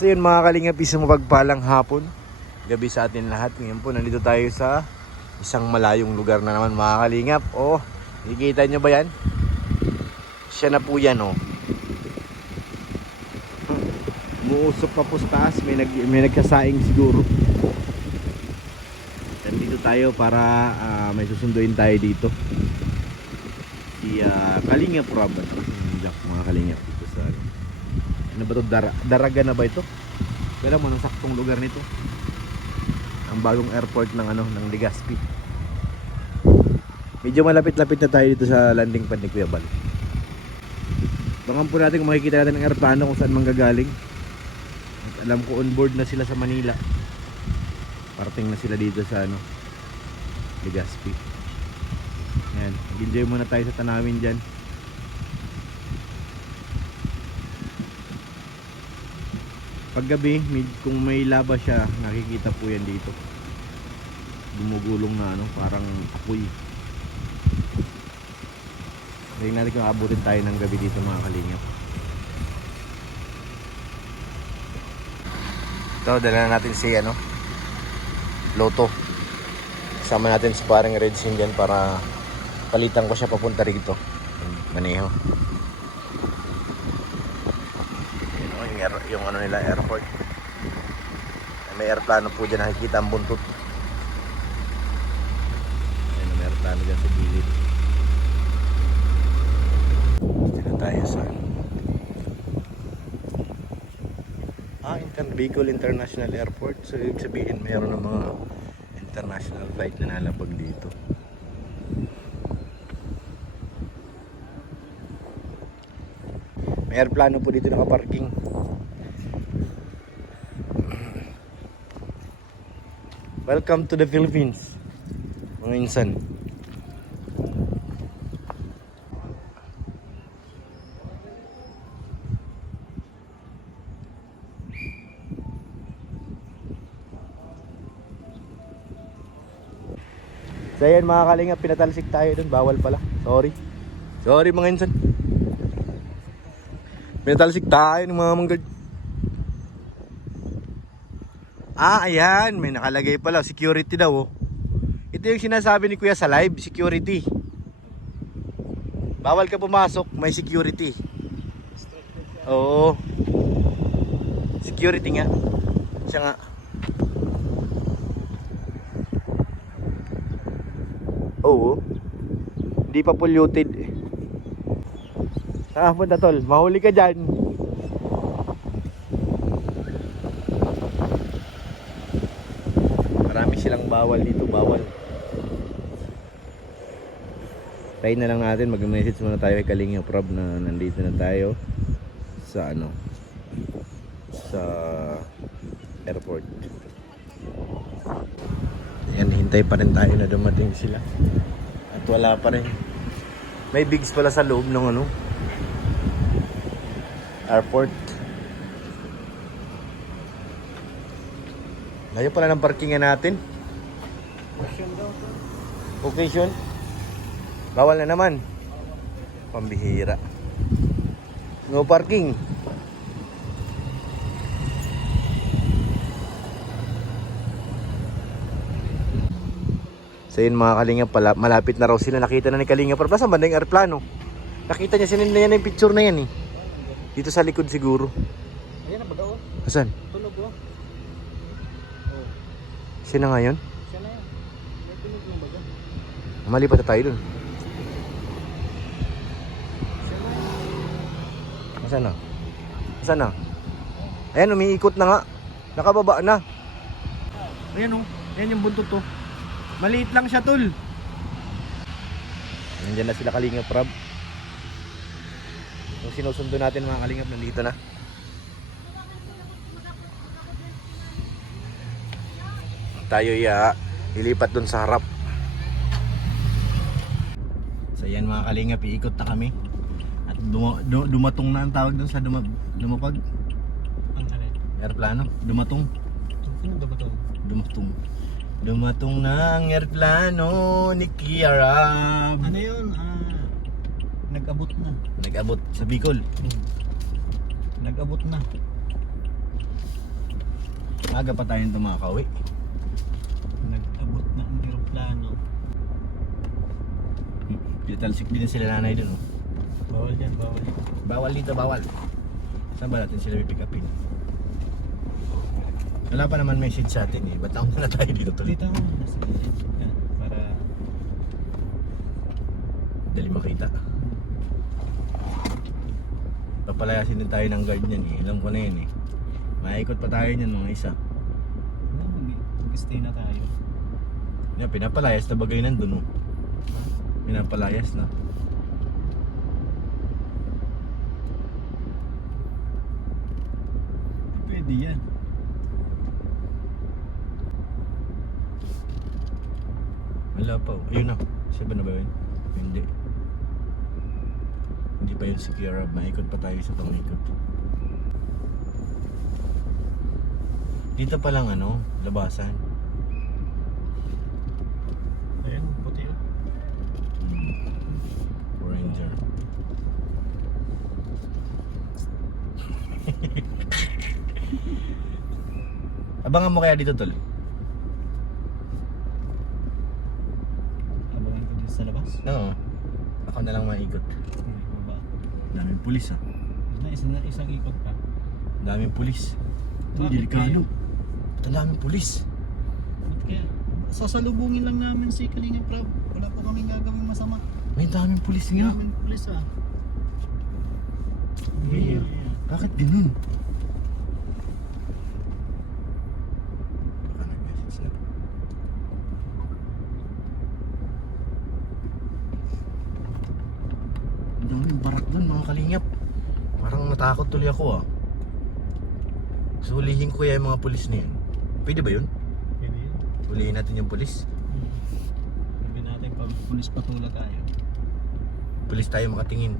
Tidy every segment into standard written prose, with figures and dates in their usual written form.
So yun mga kalingap, isang mapagpalang hapon, gabi sa atin lahat. Ngayon po nandito tayo sa isang malayong lugar na naman mga kalingap. Oh, nakikita nyo ba yan? Siya na po yan oh. Umuusok pa po sa taas, may nagkasaing siguro. Nandito tayo para may susunduin tayo dito. Si Kalingap Rob at Jack mga kalingap dito sa ano ba ito? Daraga na ba ito? Kailan mo ng saktong lugar nito? Ang bagong airport ng ng Legazpi. Medyo malapit-lapit na tayo dito sa landing pad ni Kuya Bal. Bangan po natin kung makikita natin ang aeroplano kung saan manggagaling. At alam ko on board na sila sa Manila. Parating na sila dito sa Legazpi. Ayan, enjoy muna tayo sa tanawin dyan. Paggabi, kung may laba siya, nakikita po yan dito. Gumugulong na parang apoy. Tingnan natin kung abutin tayo ng gabi dito mga kalingap. Ito, dala na natin si Lotto. Kasama natin si parang Red Sin dyan para palitan ko siya papunta rito. Maneho. Yung nila airport. May airplano po dyan, nakikita ang buntot. May airplano dyan sa gilid. Dito tayo sa Bicol International Airport. So ibig sabihin mayroon ng mga international flight na nalabag dito. May airplano po dito nakaparking. Welcome to the Philippines, mga insan. So yan mga kalingap, pinatalsik tayo dun, bawal pala. Sorry mga insan. Pinatalsik tayo ng mga manggad. Ayan, may nakalagay pala, security daw oh. Ito yung sinasabi ni Kuya sa live, security. Bawal ka pumasok, may security. Oo. Security nga. Siya nga. Oo. Hindi pa polluted. Saan punta tol? Mahuli ka dyan. Marami silang bawal dito, bawal. Try na lang natin, mag-message muna tayo kay Kalingap Rob na nandito na tayo sa sa airport. Yan, hintay pa rin tayo na dumating sila. At wala pa rin. May bigs pala sa loob ng airport. Layo pala ng parkingan natin. Occasion? Bawal na naman. Pambihira. No parking. So yun mga kalingap, malapit na raw sila. Nakita na ni Kalingap. Pero saan banda yung aeroplano? Nakita niya sinila yan yung picture na yan eh. Dito sa likod siguro. Ayan na baga oh. Asan? Tunog oh. Sino nga yun? Siya na yan. May tunog ng baga. Mali pa tayo dun. Siya na yan. Asan na? Asan na? Ayan, umiikot na nga. Nakababa na. Ayan oh. Ayan yung buntot to. Maliit lang siya tol. Nandiyan na sila Kalingap Rob. Yung sinusundo natin mga Kalingap nandito na. Tayo ilipat dun sa harap. So yan mga Kalingap, iikot na kami. At dumatong na ang tawag dun sa dumapag. Ang alin? Aeroplano, dumatong. Sino ba ito? Dumatong na ang aeroplano ni Kuya Rob. Ano yun? Nag-abot na. Nag-abot sa Bicol. Nag-abot na. Maaga pa tayong tumakauwi. Nag-abot na ang aeroplano. Pitalsik din sila nanay dun, oh. Bawal yan, bawal yan. Bawal dito, bawal. Saan ba natin sila pipick upin? Wala pa naman message sa atin eh. Ba't ako na tayo dito tuloy? Dito mo na sa yan, para Dali makita. Papalayasin din tayo ng guard niyan eh. Alam ko na yun eh. Maikot pa tayo niyan mga isa. mag-stay na tayo. Yan, pinapalayas na bagay nandun oh. Pinapalayas na. Pwede yan. Wala pa oh. Ayun na. Siya ba na ba yun? Hindi. Hindi pa yun si Kiara. Maikot pa tayo sa pangikot. Dito pa lang ano, labasan. Ayan, puti oh. Ranger. Abangan mo kaya dito tol? Abangan ko dito sa labas. Oo. Ako na lang maikot. Hindi ko ba? Daming pulis ah. Isang ikot pa. Daming pulis. Bakit Delikado. Ang daming pulis. Ba't kaya? Sasalubungin lang namin si Kalinga Prab. Wala po kaming gagawing masama. May daming pulis nga. Daming pulis ah. Weird. Bakit ganun? Baka nag-message na. Ang daming barak dun mga kalingap. Parang natakot tuloy ako ah. Sulihin ko kaya yung mga pulis na yun. Pwede ba yun? Pwede yun. Hulihin natin yung pulis. Sabi natin pag pulis patula tayo. Pulis tayo makatingin.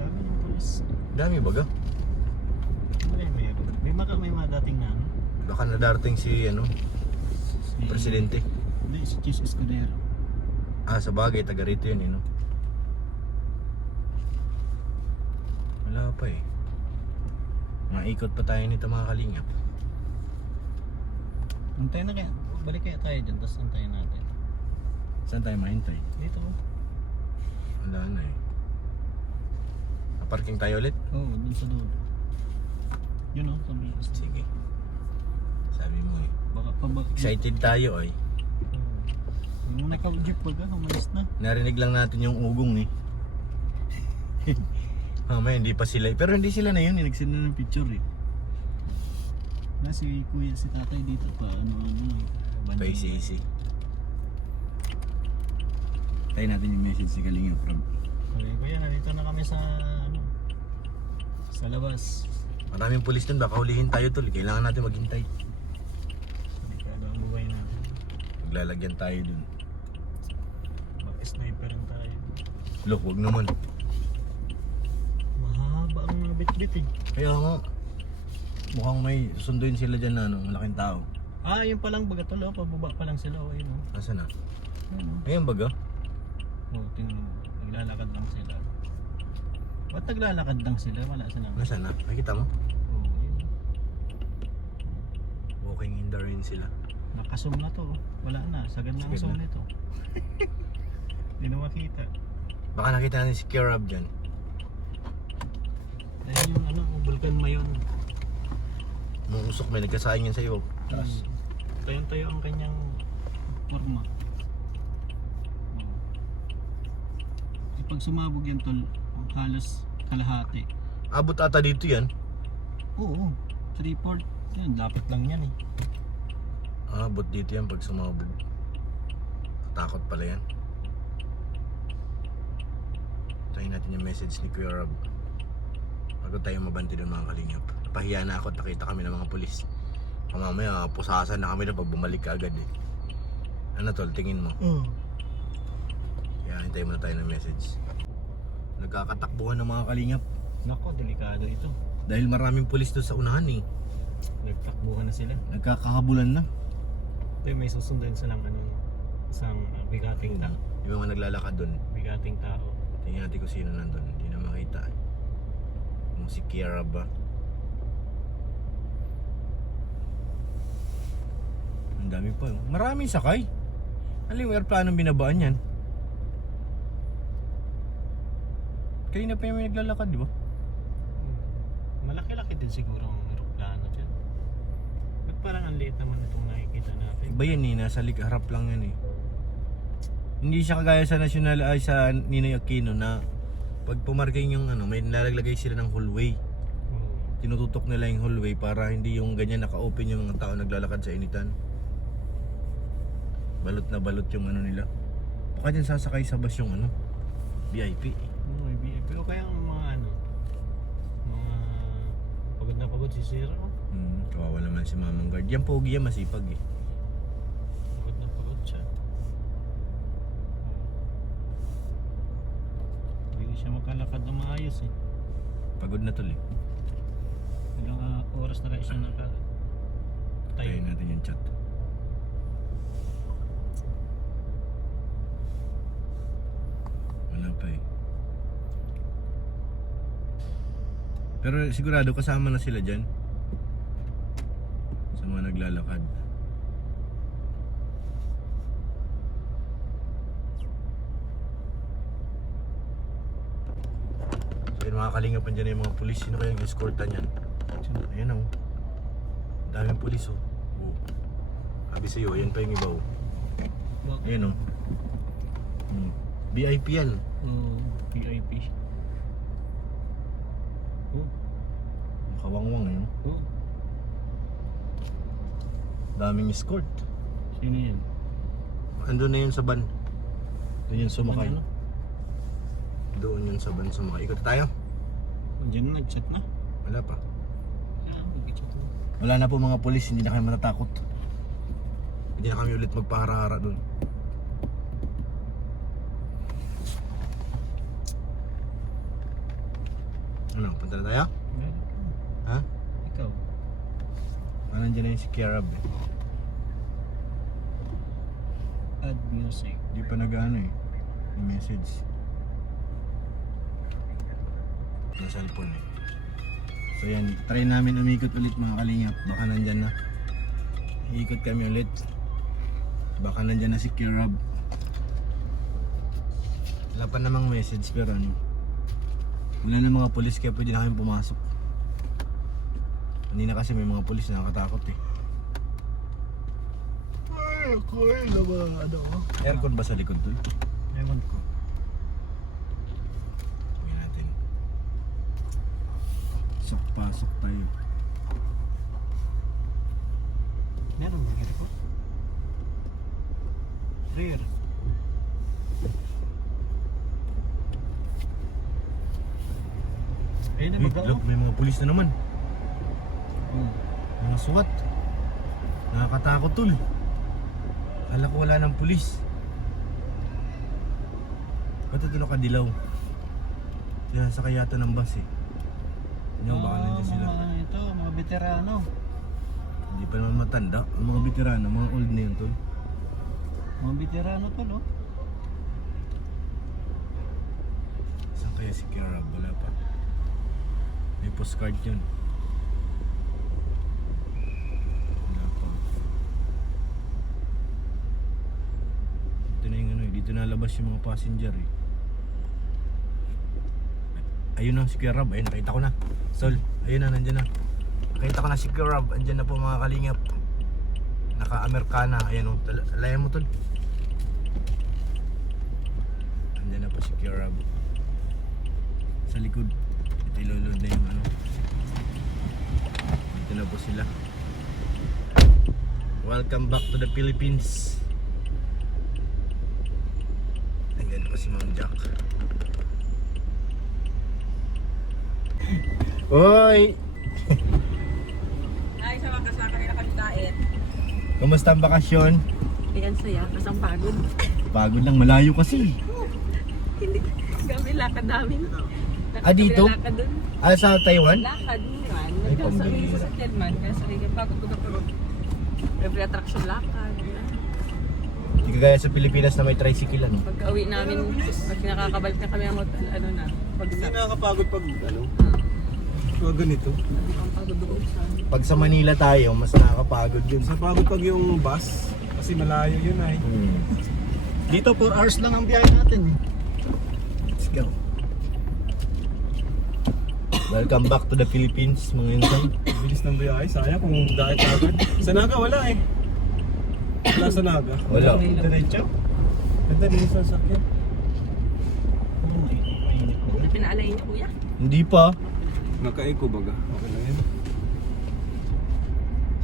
Dami yung pulis. Dami baga. Meron. May mga dating na ano. Baka nadarating si ano, Si, presidente. Hindi, si Chis Escudero. Ah, sa bagay, taga rito yun, no? Wala pa eh. Maikot pa tayo nito mga kalingap. Antayin na kaya. Balik kaya tayo dyan, tapos antayin natin. Saan tayo mahintay? Dito oh. Wala na eh. Parking tayo ulit? Oo, dun sa dulo. Yun oh, sabi. Sige. Sabi mo eh. Baka pa ba? Excited tayo eh. Yung naka-jeep baga, umalis na. Narinig lang natin yung ugong eh. Mamaya hindi pa sila eh. Pero hindi sila na yun eh. Nagsend na ng picture eh. Na si kuya, si tatay dito pa, ano. PCC. Tayo natin yung message si Kalinga from. Okay, kuya, nandito na kami sa, ano, sa labas. Maraming pulis dun. Baka hulihin tayo tol. Kailangan natin maghintay. Delikado ang buhay natin. Maglalagyan tayo dun. Mag-sniper rin tayo. Look, wag naman. Mahaba ang mga bit-bit eh. Kaya nga. Mukhang may susunduin sila dyan na ano, malaking tao. Ah, yun pa lang baga tol, oh, pababa pa lang sila, oh, ayun oh. Nasaan na? Ayun oh. Ayan baga. Oh, tingnan mo, naglalakad lang sila. Ba't naglalakad lang sila? Wala sila. Nasaan na? Nakita mo? Oh, ayun. Walking in the rain sila. Nakasum na to, oh. Wala na, sagad na ang Sagad zoom na. nito. Hindi na makita. Baka nakita natin si Kirab dyan. Ayun yung ano, Vulcan Mayon. Nung usok may nagkasayang yan sa'yo. Taas. Tayo ang kanyang forma. Oh. Pag sumabog yan tol, halos kalahati. Abot ata dito yan. Oo, 3/4. Yan, lapit lang yan eh. Abot dito yan pag sumabog. Takot pala yan. Tayo natin yung message ni Kuya Rob. Bago tayo mabanti doon mga kalingap. Napahiya na ako at nakita kami ng mga pulis. Mamaya pusasan na kami na pag bumalik ka agad eh. Ano tol, tingin mo? Oo. Kaya hintayin muna tayo ng message. Nagkakatakbuhan ng mga kalingap. Nako, delikado ito. Dahil maraming pulis doon sa unahan eh. Nagtakbuhan na sila. Nagkakahabulan na. Ito may susundan silang ano, isang bigating tao. Yung mga naglalakad doon. Bigating tao. Tingnan natin kung sino nandun. Hindi na makita eh. Kung si Kiara ba? pa. Maraming sakay. Ano yung aeroplanong binabaan yan? Kanina pa yung may naglalakad, di ba? Malaki-laki din siguro ang aeroplano dyan. Ba't parang ang liit naman itong nakikita natin? Iba yan eh, nasa harap lang yan eh. Hindi siya kagaya sa national ay sa Ninoy Aquino na pag pumarking yung ano, may nalaglagay sila ng hallway. Tinututok nila yung hallway para hindi yung ganyan naka-open yung mga tao naglalakad sa initan. Balot na balot yung ano nila. Baka dyan sasakay sa bus yung ano, VIP. May VIP. O kaya ang mga ano, mga pagod na pagod si Sir. Kawawa naman si Mamang Guard. Yan pogi yan, masipag eh. Pagod na pagod siya. Hindi siya makalakad na maayos eh. Pagod na tol eh. Ilang oras na kayo siya nakatayo. Tayo natin yung chat. Wala pa eh. Pero sigurado kasama na sila dyan. Sa mga naglalakad. So yun, mga kalingapan dyan yung mga pulis. Sino kayang escortan yan? Ayan o. Daming pulis o. Oh. Sabi sa'yo, ayan pa yung iba o. Ayan o. VIP yan. VIP. Kawangwang eh. Daming escort. Sino yan? Andun na yun sa van. Doon yun sumakay. Ano? Doon yun sa van sumakay. Ikot tayo? Diyan na, nag-chat na. Wala pa. Nag-chat na. Wala na po mga pulis, hindi na kayo matatakot. Hindi na kami ulit magpahara-hara doon. Ano, punta na tayo? Ha? Ikaw? Nandiyan na yung si Kiarab eh. Add music. Di pa nag-ano eh. Yung message. Yung cellphone eh. So yan, try namin umikot ulit mga kalingap. Baka nandyan na. Iikot kami ulit. Baka nandyan na si Kiarab. Wala pa namang message pero ano. Wala na mga pulis kaya pwede na kami pumasok. Hindi na kasi may mga pulis na nakatakot eh. Ay, ako eh, ano? Aircon ba sa likod doon? Ewan ko. Tingnan natin. Pasok tayo. Meron ba ko? Rear. Ayun na Hey, look, may mga pulis na naman. Mga SWAT. Nakakatakot tol. Akala ko wala ng pulis. Ba't ito nakadilaw? Kaya sakay yata ng bus eh. Ano baka nandiyan sila? Mga ito, mga veterano. Hindi pa naman matanda. Ang mga veterano, mga old na yun tol. Mga veterano to, no? Saan kaya si Kiarab? Wala pa. May postcard yun. Wala pa. Ito na yung ano eh. Dito nalabas yung mga passenger eh. Ayun na si Kiarab. Ayun, nakita ko na. Sol, ayun na, nandyan na. Nakita ko na si Kiarab. Andyan na po mga kalingap. Naka-Amerikana. Ayan o. Layan mo tol. Andyan na po si Kiarab. Sa likod. Ito ilulod na yung ano. Dito na po sila. Welcome back to the Philippines. Andyan po si Ma'am Jack. Hoy! Ay, sa mga kasama nila kami kain. Kumusta ang bakasyon? Ayan saya, kasang pagod. Pagod lang, malayo kasi. Hindi, kami lakad namin. Dito? Lakad dun. Sa Taiwan? Lakad naman. Ay, Nagkasa pambihira. sa sakyan man. Kaya sa kanya, pagod ko na every attraction lakad. Hindi kagaya sa Pilipinas na may tricycle ano. Pagka uwi namin, pag nakakabalik na kami ng hotel, ano na, Hindi pagsak. nakakapagod pag ano, mga ganito. Ang pagod doon sa Pag sa Manila tayo, mas nakakapagod yun. Sa pagod pag yung bus, Kasi malayo yun ay. Dito 4 hours lang ang biyahe natin. Let's go. Welcome back to the Philippines, mga insan. Bilis ng biyahe. Sayang kung dahil agad. Sa Naga wala eh. Wala sa Naga. Wala. Diretso. Ganda din sa sakyan. Hindi pinaalay niyo, kuya. Hindi pa. Naka-eco baga. Okay lang yun.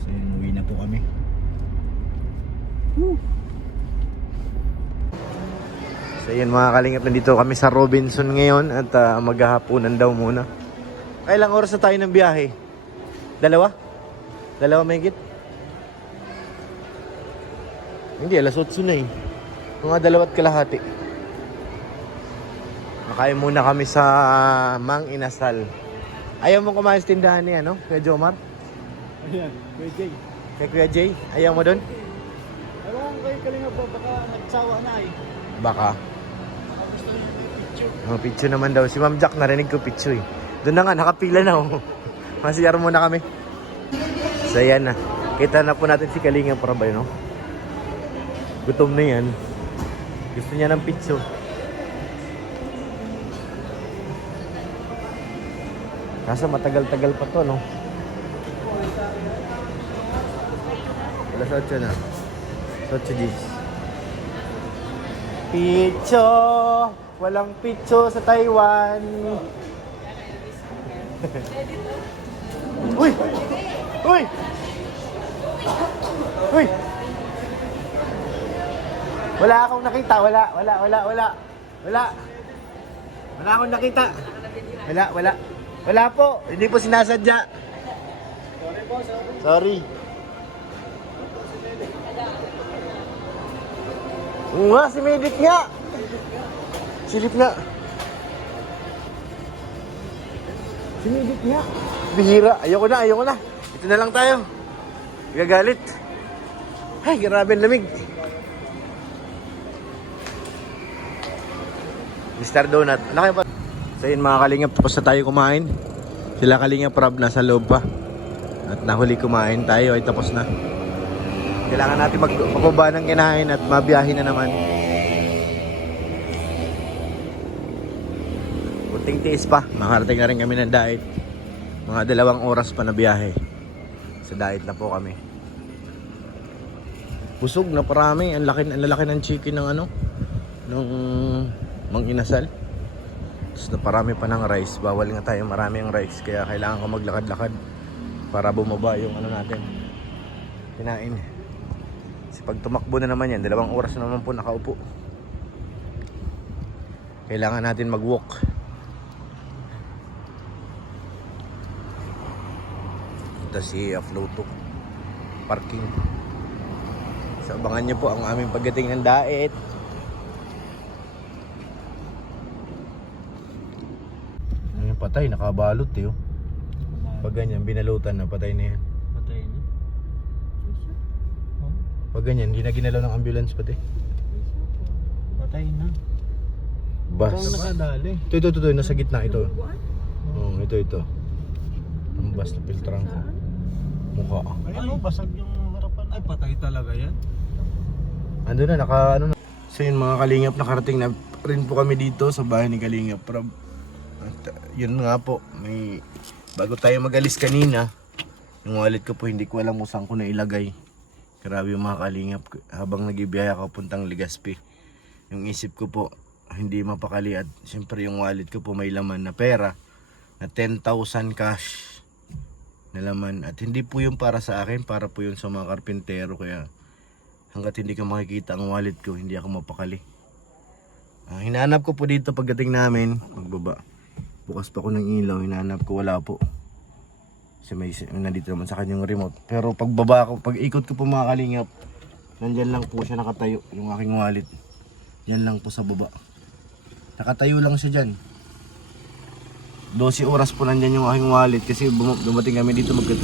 So yun, uwi na po kami. So yun mga kalingap, nandito kami sa Robinson ngayon at maghahaponan daw muna. Kailang oras na tayo ng biyahe? Dalawa? Dalawa mahigit? Hindi, alas 8 na eh. Mga 2:30. Makain muna kami sa Mang Inasal. Ayaw mo kumain sa tindahan ni ano? Kuya Jomar? Ayan, Kuya Jay. Kay Kuya Jay? Ayaw mo doon? Ewan kayo kalinga po, baka nagsawa na eh. Baka. Gusto niyo yung picture. Oh, picture naman daw. Si Ma'am Jack narinig ko picture eh. Doon na nga, nakapila na oh. Masiyar muna kami. So yan na. Kita na po natin si Kalinga Prabay, no? Gutom na yan. Gusto niya ng picture. Kaso matagal-tagal pa to, no? Alas 8 na. 8:10. Picture! Walang picture sa Taiwan. Uy! Uy! Uy! Wala akong nakita. Wala. Wala akong nakita. Wala po. Hindi po sinasadya. Sorry. Oo nga, si Medic nga. Silip nga. Si Medic nga. Bihira. Ayoko na. Ito na lang tayo. Gagalit. Ay, grabe ang lamig. Mr. Donut. Ano kayo pa? So yun mga kalingap, tapos na tayo kumain. Sila Kalingap Rob nasa loob pa. At nahuli kumain tayo ay tapos na. Kailangan natin magbaba ng kinain at mabiyahin na naman. Kunting tiis pa. Makarating na rin kami ng Daet. Mga 2 oras pa na biyahe. Sa Daet na po kami. Busog na parami. Ang lalaki ng chicken ng ano. Nung Mang Inasal. Tapos na parami pa ng rice. Bawal nga tayo marami ang rice. Kaya kailangan ko maglakad-lakad para bumaba yung ano natin. Kinain. Kasi pag tumakbo na naman yan, 2 oras na naman po nakaupo. Kailangan natin mag-walk. Ito si Floto Parking. So abangan nyo po ang aming pagdating ng Daet. Patay, nakabalot eh. Pag ganyan, binalutan na, patay na yan. Patay na. Pag ganyan, hindi na ginalaw ng ambulance pati. Patay na. Bas. Ito ang nakadali. Ito, nasa gitna ito. Oo, ito. Ang bas na filtrang ko. Mukha. Ay, ano, basag yung harapan. Ay, patay talaga yan. Ando na, ano na. So yun mga Kalingap, nakarating na rin po kami dito sa bahay ni Kalingap Rob. At yun nga po, may bago tayo mag-alis kanina, yung wallet ko po hindi ko alam kung saan ko na ilagay. Grabe yung mga Kalingap, habang nagibiyaya ako puntang Legazpi. Yung isip ko po, hindi mapakali at siyempre yung wallet ko po may laman na pera na 10,000 cash na laman. At hindi po yung para sa akin, para po yun sa mga karpintero. Kaya hanggat hindi ko makikita ang wallet ko, hindi ako mapakali. Hinahanap ko po dito pagdating namin, magbaba. Bukas pa ko ng ilaw, hinahanap ko, wala po. Kasi may nandito naman sa kanyang remote. Pero pagbaba ko, pag ikot ko po mga Kalingap, nandyan lang po siya nakatayo, yung aking wallet. Yan lang po sa baba. Nakatayo lang siya dyan. 12 oras po nandyan yung aking wallet kasi dumating kami dito magka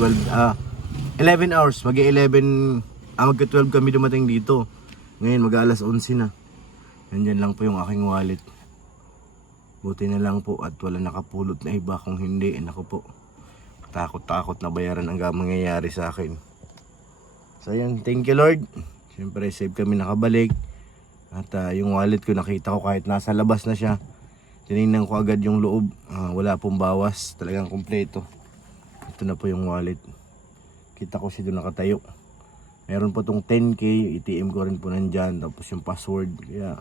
11 hours, magka 12 kami dumating dito. Ngayon mag-alas 11 na. Nandyan lang po yung aking wallet. Buti na lang po at wala nakapulot na iba, kung hindi, nako po. Takot na bayaran ang mangyayari sa akin. So yun, thank you Lord. Siyempre safe kami nakabalik. At yung wallet ko nakita ko kahit nasa labas na siya. Tinignan ko agad yung loob. Wala pong bawas. Talagang kumpleto. Ito na po yung wallet. Kita ko siya doon nakatayo. Meron po tong 10k. ATM ko rin po nandyan. Tapos yung password. Kaya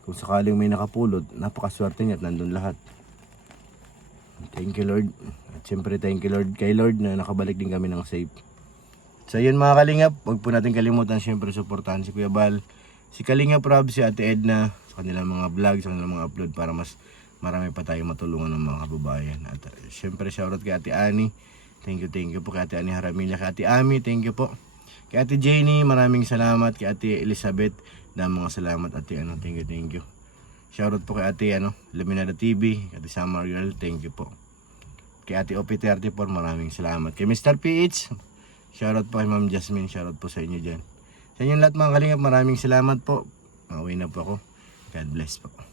kung sakaling may nakapulot, napakaswerte niya at nandun lahat. Thank you Lord. At siyempre thank you Lord kay Lord na nakabalik din kami ng safe. So yun mga kalingap, huwag po natin kalimutan siyempre suportahan si Kuya Bal, si Kalingap Rob, si Ate Edna sa kanilang mga vlog, sa kanilang mga upload para mas marami pa tayong matulungan ng mga kababayan. At siyempre shoutout kay Ate Ani. Thank you po kay Ate Ani Haramilla, kay Ate Ami, thank you po. Kay Ate Jenny, maraming salamat. Kay Ate Elizabeth, mga salamat Ate thank you. Shoutout po kay Ate Laminada TV, kay Ate Summer Girl, thank you po. Kay Ate OP34, maraming salamat. Kay Mr. PH, shoutout po kay Ma'am Jasmine, shoutout po sa inyo dyan. Sa inyo lahat mga kalingap, maraming salamat po. Mauwi na po ako. God bless po.